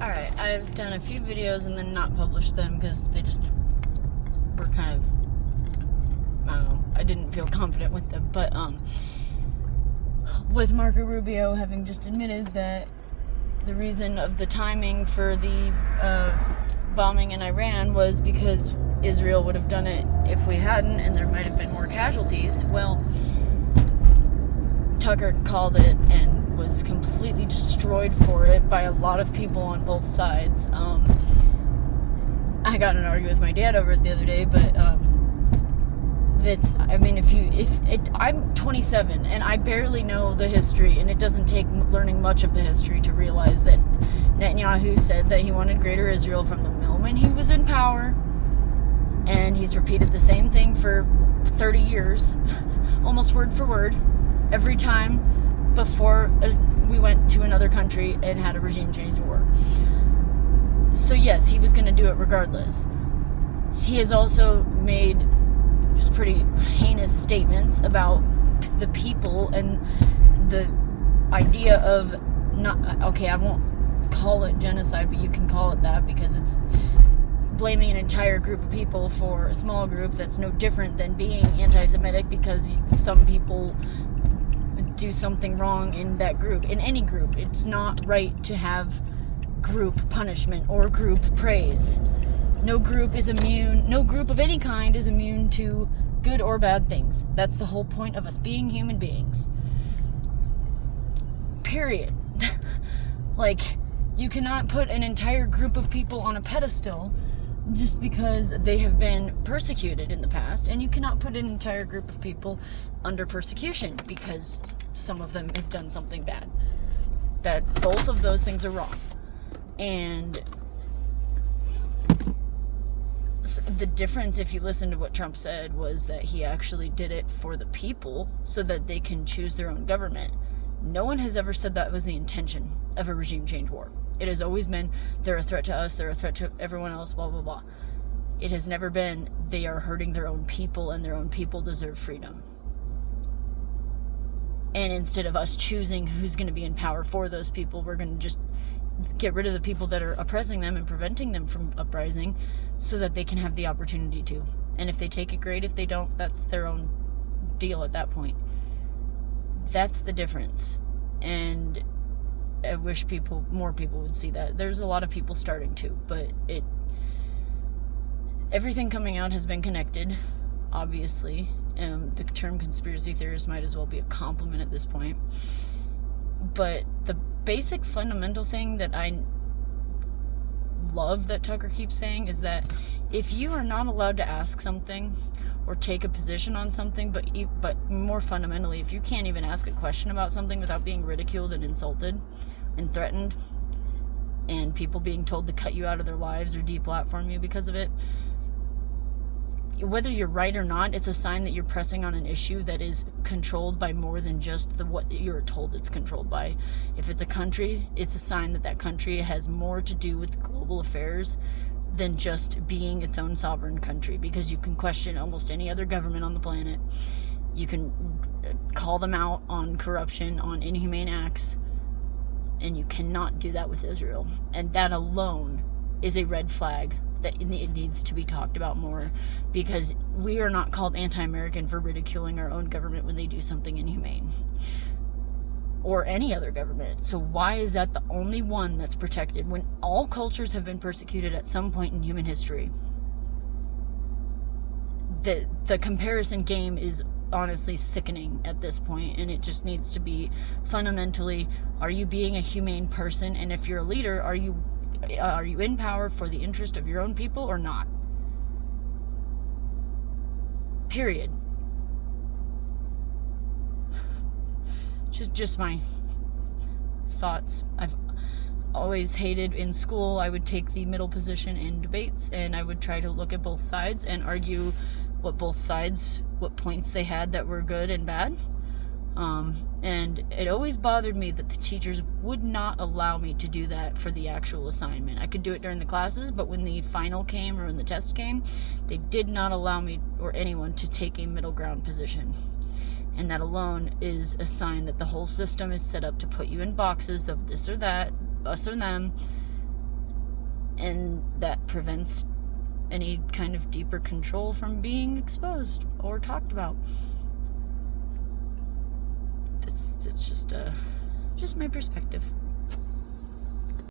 Alright, I've done a few videos and then not published them because they just were kind of, I don't know, I didn't feel confident with them. But, with Marco Rubio having just admitted that the reason of the timing for the bombing in Iran was because Israel would have done it if we hadn't, and there might have been more casualties. Well, Tucker called it and was completely destroyed for it by a lot of people on both sides. I got in an argument with my dad over it the other day, but I'm 27 and I barely know the history, and it doesn't take learning much of the history to realize that Netanyahu said that he wanted Greater Israel from the moment he was in power, and he's repeated the same thing for 30 years, almost word for word, every time before we went to another country and had a regime change war. So yes, he was going to do it regardless. He has also made pretty heinous statements about the people and the idea of I won't call it genocide, but you can call it that because it's blaming an entire group of people for a small group that's no different than being anti-Semitic because some people do something wrong in that group, in any group. It's not right to have group punishment or group praise. No group of any kind is immune to good or bad things. That's the whole point of us being human beings. Period. Like, you cannot put an entire group of people on a pedestal just because they have been persecuted in the past, and you cannot put an entire group of people under persecution because some of them have done something bad. That both of those things are wrong. And the difference, if you listen to what Trump said, was that he actually did it for the people so that they can choose their own government. No one has ever said that was the intention of a regime change war. It has always been, they're a threat to us, they're a threat to everyone else, blah, blah, blah. It has never been, they are hurting their own people and their own people deserve freedom. And instead of us choosing who's going to be in power for those people, we're going to just get rid of the people that are oppressing them and preventing them from uprising so that they can have the opportunity to. And if they take it, great. If they don't, that's their own deal at that point. That's the difference. And I wish more people would see that. There's a lot of people starting to, but everything coming out has been connected, obviously. The term conspiracy theorist might as well be a compliment at this point. But the basic fundamental thing that I love that Tucker keeps saying is that if you are not allowed to ask something or take a position on something, but more fundamentally, if you can't even ask a question about something without being ridiculed and insulted and threatened, and people being told to cut you out of their lives or deplatform you because of it, whether you're right or not, it's a sign that you're pressing on an issue that is controlled by more than just what you're told it's controlled by. If it's a country, it's a sign that country has more to do with global affairs than just being its own sovereign country, because you can question almost any other government on the planet. You can call them out on corruption, on inhumane acts, and you cannot do that with Israel. And that alone is a red flag that it needs to be talked about more, because we are not called anti-American for ridiculing our own government when they do something inhumane, or any other government. So why is that the only one that's protected when all cultures have been persecuted at some point in human history? The comparison game is honestly sickening at this point, and it just needs to be fundamentally, are you being a humane person? And if you're a leader, are you in power for the interest of your own people or not? Period. Just my thoughts. I've always hated in school. I would take the middle position in debates, and I would try to look at both sides and argue what points they had that were good and bad. And it always bothered me that the teachers would not allow me to do that for the actual assignment. I could do it during the classes, but when the final came or when the test came, they did not allow me or anyone to take a middle ground position. And that alone is a sign that the whole system is set up to put you in boxes of this or that, us or them, and that prevents any kind of deeper control from being exposed or talked about. It's just my perspective.